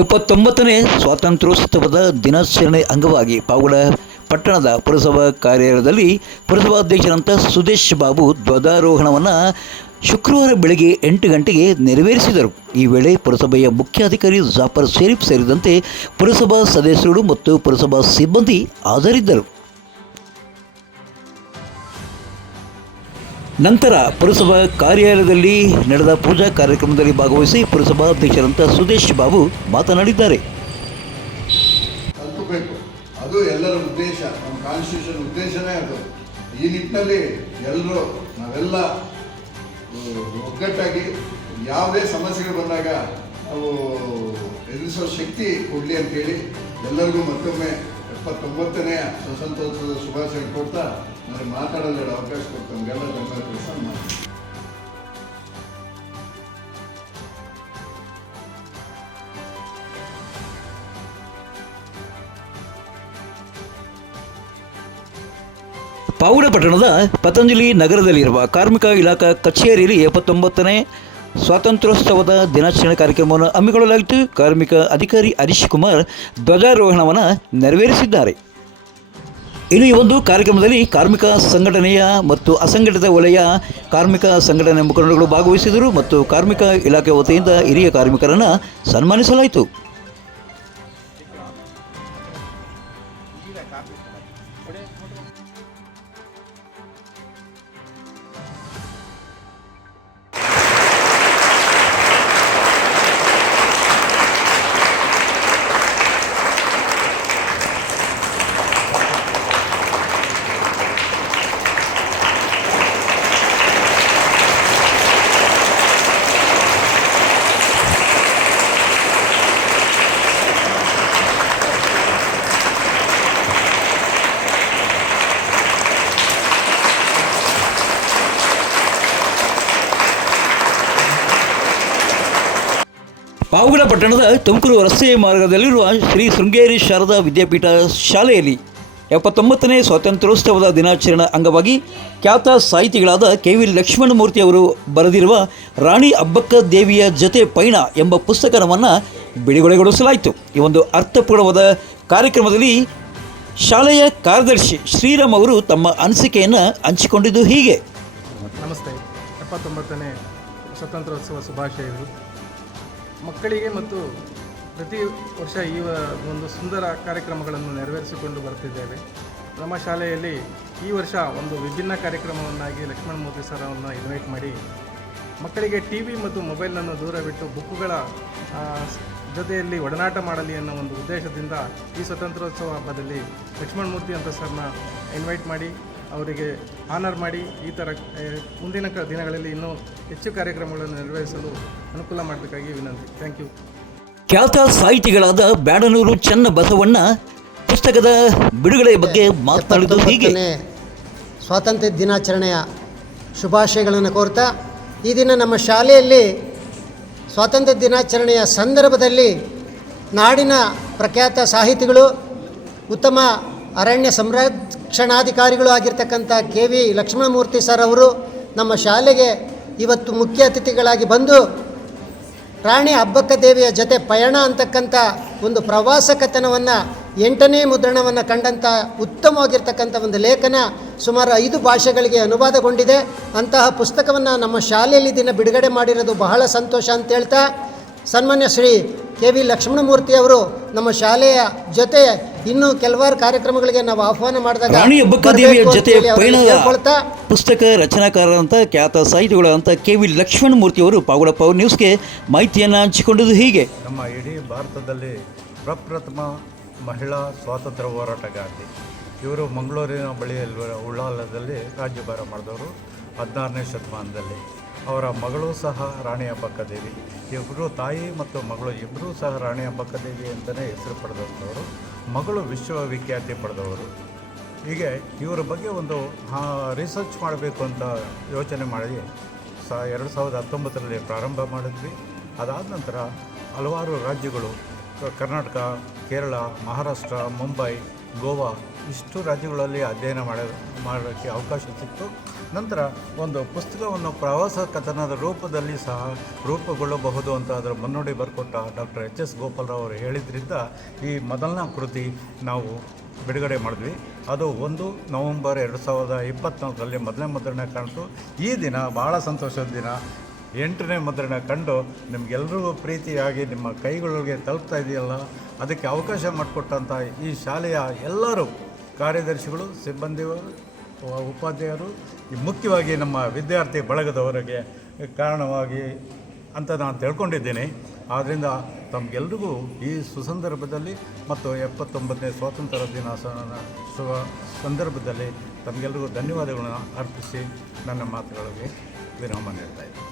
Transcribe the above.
ಎಪ್ಪತ್ತೊಂಬತ್ತನೇ ಸ್ವಾತಂತ್ರ್ಯೋತ್ಸವದ ದಿನಾಚರಣೆ ಅಂಗವಾಗಿ ಪಾವಗಡ ಪಟ್ಟಣದ ಪುರಸಭಾ ಕಾರ್ಯಾಲಯದಲ್ಲಿ ಪುರಸಭಾಧ್ಯಕ್ಷರಂತ ಸುದೇಶ್ ಬಾಬು ಧ್ವಜಾರೋಹಣವನ್ನು ಶುಕ್ರವಾರ ಬೆಳಗ್ಗೆ ಎಂಟು ಗಂಟೆಗೆ ನೆರವೇರಿಸಿದರು. ಈ ವೇಳೆ ಪುರಸಭೆಯ ಮುಖ್ಯಾಧಿಕಾರಿ ಜಾಫರ್ ಶರೀಫ್ ಸೇರಿದಂತೆ ಪುರಸಭಾ ಸದಸ್ಯರು ಮತ್ತು ಪುರಸಭಾ ಸಿಬ್ಬಂದಿ ಹಾಜರಿದ್ದರು. ನಂತರ ಪುರಸಭಾ ಕಾರ್ಯಾಲಯದಲ್ಲಿ ನಡೆದ ಪೂಜಾ ಕಾರ್ಯಕ್ರಮದಲ್ಲಿ ಭಾಗವಹಿಸಿ ಪುರಸಭಾ ಅಧ್ಯಕ್ಷರಂತ ಸುದೇಶ್ ಬಾಬು ಮಾತನಾಡಿದ್ದಾರೆ. ಅದು ಎಲ್ಲರ ಉದ್ದೇಶ. ನಮ್ಮ ಕಾನ್ಸ್ಟಿಟ್ಯೂಷನ್ ಉದ್ದೇಶನೇ ಅದು. ಈ ನಿಟ್ಟಿನಲ್ಲಿ ಎಲ್ಲರೂ ನಾವೆಲ್ಲ ಒಗ್ಗಟ್ಟಾಗಿ ಯಾವುದೇ ಸಮಸ್ಯೆಗಳು ಬಂದಾಗ ನಾವು ಎದುರಿಸೋ ಶಕ್ತಿ ಕೊಡಲಿ ಅಂತೇಳಿ ಎಲ್ಲರಿಗೂ ಮತ್ತೊಮ್ಮೆ ಎಪ್ಪತ್ತೊಂಬತ್ತನೇ ಸ್ವಾತಂತ್ರೋತ್ಸವದ ಶುಭಾಶಯ ಕೊಡ್ತಾ ನನಗೆ ಮಾತಾಡಲು ಎರಡು ಅವಕಾಶ ಕೊಡ್ತಂಗೆಲ್ಲ ಧನ್ಯವಾದ ಕೆಲಸ ಮಾಡಿ ಪಾವಗಡ ಪಟ್ಟಣದ ಪತಂಜಲಿ ನಗರದಲ್ಲಿರುವ ಕಾರ್ಮಿಕ ಇಲಾಖಾ ಕಚೇರಿಯಲ್ಲಿ ಎಪ್ಪತ್ತೊಂಬತ್ತನೇ ಸ್ವಾತಂತ್ರ್ಯೋತ್ಸವದ ದಿನಾಚರಣೆ ಕಾರ್ಯಕ್ರಮವನ್ನು ಹಮ್ಮಿಕೊಳ್ಳಲಾಗಿತ್ತು. ಕಾರ್ಮಿಕ ಅಧಿಕಾರಿ ಹರೀಶ್ ಕುಮಾರ್ ಧ್ವಜಾರೋಹಣವನ್ನು ನೆರವೇರಿಸಿದ್ದಾರೆ. ಇನ್ನು ಈ ಒಂದು ಕಾರ್ಯಕ್ರಮದಲ್ಲಿ ಕಾರ್ಮಿಕ ಸಂಘಟನೆಯ ಮತ್ತು ಅಸಂಘಟಿತ ವಲಯ ಕಾರ್ಮಿಕ ಸಂಘಟನೆ ಮುಖಂಡರುಗಳು ಭಾಗವಹಿಸಿದರು ಮತ್ತು ಕಾರ್ಮಿಕ ಇಲಾಖೆ ವತಿಯಿಂದ ಹಿರಿಯ ಕಾರ್ಮಿಕರನ್ನು ಸನ್ಮಾನಿಸಲಾಯಿತು. ಪಾವಗಡ ಪಟ್ಟಣದ ತುಮಕೂರು ರಸ್ತೆ ಮಾರ್ಗದಲ್ಲಿರುವ ಶ್ರೀ ಶೃಂಗೇರಿ ಶಾರದಾ ವಿದ್ಯಾಪೀಠ ಶಾಲೆಯಲ್ಲಿ ಎಪ್ಪತ್ತೊಂಬತ್ತನೇ ಸ್ವಾತಂತ್ರ್ಯೋತ್ಸವದ ದಿನಾಚರಣೆ ಅಂಗವಾಗಿ ಖ್ಯಾತ ಸಾಹಿತಿಗಳಾದ ಕೆ ವಿ ಲಕ್ಷ್ಮಣಮೂರ್ತಿ ಅವರು ಬರೆದಿರುವ ರಾಣಿ ಅಬ್ಬಕ್ಕ ದೇವಿಯ ಜೊತೆ ಪಯಣ ಎಂಬ ಪುಸ್ತಕವನ್ನು ಬಿಡುಗಡೆಗೊಳಿಸಲಾಯಿತು. ಈ ಒಂದು ಅರ್ಥಪೂರ್ಣವಾದ ಕಾರ್ಯಕ್ರಮದಲ್ಲಿ ಶಾಲೆಯ ಕಾರ್ಯದರ್ಶಿ ಶ್ರೀರಾಮ್ ಅವರು ತಮ್ಮ ಅನಿಸಿಕೆಯನ್ನು ಹಂಚಿಕೊಂಡಿದ್ದು ಹೀಗೆ. ನಮಸ್ತೆ. ಎಪ್ಪತ್ತೊಂಬತ್ತನೇ ಸ್ವಾತಂತ್ರ್ಯೋತ್ಸವ ಶುಭಾಶಯಗಳು. ಮಕ್ಕಳಿಗೆ ಮತ್ತು ಪ್ರತಿ ವರ್ಷ ಈ ಒಂದು ಸುಂದರ ಕಾರ್ಯಕ್ರಮಗಳನ್ನು ನೆರವೇರಿಸಿಕೊಂಡು ಬರ್ತಿದ್ದೇವೆ. ನಮ್ಮ ಶಾಲೆಯಲ್ಲಿ ಈ ವರ್ಷ ಒಂದು ವಿಭಿನ್ನ ಕಾರ್ಯಕ್ರಮವನ್ನಾಗಿ ಲಕ್ಷ್ಮಣ ಮೋದಿ ಸರ್ ಅವರನ್ನು ಇನ್ವೈಟ್ ಮಾಡಿ ಮಕ್ಕಳಿಗೆ ಟಿ ವಿ ಮತ್ತು ಮೊಬೈಲನ್ನು ದೂರವಿಟ್ಟು ಬುಕ್ಕುಗಳ ಜೊತೆಯಲ್ಲಿ ಒಡನಾಟ ಮಾಡಲಿ ಅನ್ನೋ ಒಂದು ಉದ್ದೇಶದಿಂದ ಈ ಸ್ವತಂತ್ರೋತ್ಸವ ಹಬ್ಬದಲ್ಲಿ ಲಕ್ಷ್ಮಣ ಮೂರ್ತಿ ಅಂತ ಸರ್ನ ಇನ್ವೈಟ್ ಮಾಡಿ ಅವರಿಗೆ ಆನರ್ ಮಾಡಿ ಈ ಥರ ಮುಂದಿನ ಕ ದಿನಗಳಲ್ಲಿ ಇನ್ನೂ ಹೆಚ್ಚು ಕಾರ್ಯಕ್ರಮಗಳನ್ನು ನಿರ್ವಹಿಸಲು ಅನುಕೂಲ ಮಾಡಬೇಕಾಗಿ ವಿನಂತಿ. ಥ್ಯಾಂಕ್ ಯು ಖ್ಯಾತ ಸಾಹಿತಿಗಳಾದ ಬ್ಯಾಡನೂರು ಚನ್ನ ಬಸವಣ್ಣ ಪುಸ್ತಕದ ಬಿಡುಗಡೆ ಬಗ್ಗೆ ಮಾತನಾಡಿದ್ದು ಹೀಗೆ. ಸ್ವಾತಂತ್ರ್ಯ ದಿನಾಚರಣೆಯ ಶುಭಾಶಯಗಳನ್ನು ಕೋರ್ತಾ ಈ ದಿನ ನಮ್ಮ ಶಾಲೆಯಲ್ಲಿ ಸ್ವಾತಂತ್ರ್ಯ ದಿನಾಚರಣೆಯ ಸಂದರ್ಭದಲ್ಲಿ ನಾಡಿನ ಪ್ರಖ್ಯಾತ ಸಾಹಿತಿಗಳು ಉತ್ತಮ ಅರಣ್ಯ ಸಂರಕ್ಷಣಾಧಿಕಾರಿಗಳು ಆಗಿರ್ತಕ್ಕಂಥ ಕೆ ವಿ ಲಕ್ಷ್ಮಣಮೂರ್ತಿ ಸರ್ ಅವರು ನಮ್ಮ ಶಾಲೆಗೆ ಇವತ್ತು ಮುಖ್ಯ ಅತಿಥಿಗಳಾಗಿ ಬಂದು ರಾಣಿ ಅಬ್ಬಕ್ಕ ದೇವಿಯ ಜೊತೆ ಪಯಣ ಅಂತಕ್ಕಂಥ ಒಂದು ಪ್ರವಾಸ ಕಥನವನ್ನು ಎಂಟನೇ ಮುದ್ರಣವನ್ನು ಕಂಡಂಥ ಉತ್ತಮವಾಗಿರ್ತಕ್ಕಂಥ ಒಂದು ಲೇಖನ ಸುಮಾರು ಐದು ಭಾಷೆಗಳಿಗೆ ಅನುವಾದಗೊಂಡಿದೆ. ಅಂತಹ ಪುಸ್ತಕವನ್ನು ನಮ್ಮ ಶಾಲೆಯಲ್ಲಿ ದಿನ ಬಿಡುಗಡೆ ಮಾಡಿರೋದು ಬಹಳ ಸಂತೋಷ ಅಂತ ಹೇಳ್ತಾ ಸನ್ಮಾನ್ಯ ಶ್ರೀ ಕೆ ವಿ ಲಕ್ಷ್ಮಣಮೂರ್ತಿ ಅವರು ನಮ್ಮ ಶಾಲೆಯ ಜೊತೆ ಇನ್ನೂ ಕೆಲವಾರು ಕಾರ್ಯಕ್ರಮಗಳಿಗೆ ನಾವು ಆಹ್ವಾನ ಮಾಡಿದಾಗ ರಾಣಿ ಹಬ್ಬಕ್ಕ ದೇವಿಯ ಜೊತೆ ಪುಸ್ತಕ ರಚನಾಕಾರರಂತ ಖ್ಯಾತ ಸಾಹಿತಿಗಳಂತ ಕೆ ವಿ ಲಕ್ಷ್ಮಣ ಮೂರ್ತಿ ಅವರು ಪಾವಗಡ ಪವರ್ ನ್ಯೂಸ್ಗೆ ಮಾಹಿತಿಯನ್ನು ಹಂಚಿಕೊಂಡಿದ್ದು ಹೀಗೆ. ನಮ್ಮ ಇಡೀ ಭಾರತದಲ್ಲಿ ಪ್ರಪ್ರಥಮ ಮಹಿಳಾ ಸ್ವಾತಂತ್ರ್ಯ ಹೋರಾಟಗಾರ್ತಿ. ಇವರು ಮಂಗಳೂರಿನ ಬಳಿಯಲ್ಲಿ ಉಳ್ಳಾಲದಲ್ಲಿ ರಾಜ್ಯಭಾರ ಮಾಡಿದವರು ಹದಿನಾರನೇ ಶತಮಾನದಲ್ಲಿ. ಅವರ ಮಗಳು ಸಹ ರಾಣಿ ಅಬ್ಬಕ್ಕದೇವಿ ಇಬ್ಬರು ತಾಯಿ ಮತ್ತು ಮಗಳು ಇಬ್ಬರೂ ಸಹ ರಾಣಿ ಅಬ್ಬಕ್ಕದೇವಿ ಅಂತಲೇ ಹೆಸರು ಪಡೆದಂಥವರು. ಮಗಳು ವಿಶ್ವವಿಖ್ಯಾತಿ ಪಡೆದವರು. ಹೀಗೆ ಇವರ ಬಗ್ಗೆ ಒಂದು ರಿಸರ್ಚ್ ಮಾಡಬೇಕು ಅಂತ ಯೋಚನೆ ಮಾಡಿ ಸ, ಎರಡು ಸಾವಿರದ ಹತ್ತೊಂಬತ್ತರಲ್ಲಿ ಪ್ರಾರಂಭ ಮಾಡಿದ್ವಿ. ಅದಾದ ನಂತರ ಹಲವಾರು ರಾಜ್ಯಗಳು ಕರ್ನಾಟಕ, ಕೇರಳ, ಮಹಾರಾಷ್ಟ್ರ, ಮುಂಬೈ ಗೋವಾ ಇಷ್ಟು ರಾಜ್ಯಗಳಲ್ಲಿ ಅಧ್ಯಯನ ಮಾಡ, ಮಾಡೋಕ್ಕೆ ಅವಕಾಶ ಸಿಕ್ತು. ನಂತರ ಒಂದು ಪುಸ್ತಕವನ್ನು ಪ್ರವಾಸ ಕಥನದ ರೂಪದಲ್ಲಿ ಸಹ ರೂಪುಗೊಳ್ಳಬಹುದು ಅಂತ ಅದರ ಮುನ್ನುಡಿ ಬರ್ಕೊಟ್ಟ ಡಾಕ್ಟರ್ ಎಚ್ ಎಸ್ ಗೋಪಾಲರಾವ್ ಅವರು ಹೇಳಿದ್ರಿಂದ ಈ ಮೊದಲನೇ ಕೃತಿ ನಾವು ಬಿಡುಗಡೆ ಮಾಡಿದ್ವಿ. ಅದು ಒಂದು ನವಂಬರ್ ಎರಡು ಸಾವಿರದ ಇಪ್ಪತ್ತ್ನಾಲ್ಕರಲ್ಲಿ ಮೊದಲನೇ ಮುದ್ರಣ ಕಾಣ್ತು. ಈ ದಿನ ಭಾಳ ಸಂತೋಷದ ದಿನ. ಎಂಟನೇ ಮುದ್ರಣ ಕಂಡು ನಿಮಗೆಲ್ಲರಿಗೂ ಪ್ರೀತಿಯಾಗಿ ನಿಮ್ಮ ಕೈಗಳಿಗೆ ತಲುಪ್ತಾ ಇದೆಯಲ್ಲ, ಅದಕ್ಕೆ ಅವಕಾಶ ಮಾಡಿಕೊಟ್ಟಂಥ ಈ ಶಾಲೆಯ ಎಲ್ಲರೂ ಕಾರ್ಯದರ್ಶಿಗಳು ಸಿಬ್ಬಂದಿಗಳು ಉಪಾಧ್ಯಾಯರು ಮುಖ್ಯವಾಗಿ ನಮ್ಮ ವಿದ್ಯಾರ್ಥಿ ಬಳಗದವರಿಗೆ ಕಾರಣವಾಗಿ ಅಂತ ನಾನು ತಿಳ್ಕೊಂಡಿದ್ದೀನಿ. ಆದ್ದರಿಂದ ತಮಗೆಲ್ರಿಗೂ ಈ ಸುಸಂದರ್ಭದಲ್ಲಿ ಮತ್ತು ಎಪ್ಪತ್ತೊಂಬತ್ತನೇ ಸ್ವಾತಂತ್ರ್ಯ ದಿನಾಚರಣೆ ಶುಭ ಸಂದರ್ಭದಲ್ಲಿ ತಮಗೆಲ್ರಿಗೂ ಧನ್ಯವಾದಗಳನ್ನು ಅರ್ಪಿಸಿ ನನ್ನ ಮಾತುಗಳಿಗೆ ವಿರಾಮ ನೀಡ್ತಾ ಇದ್ದೀನಿ.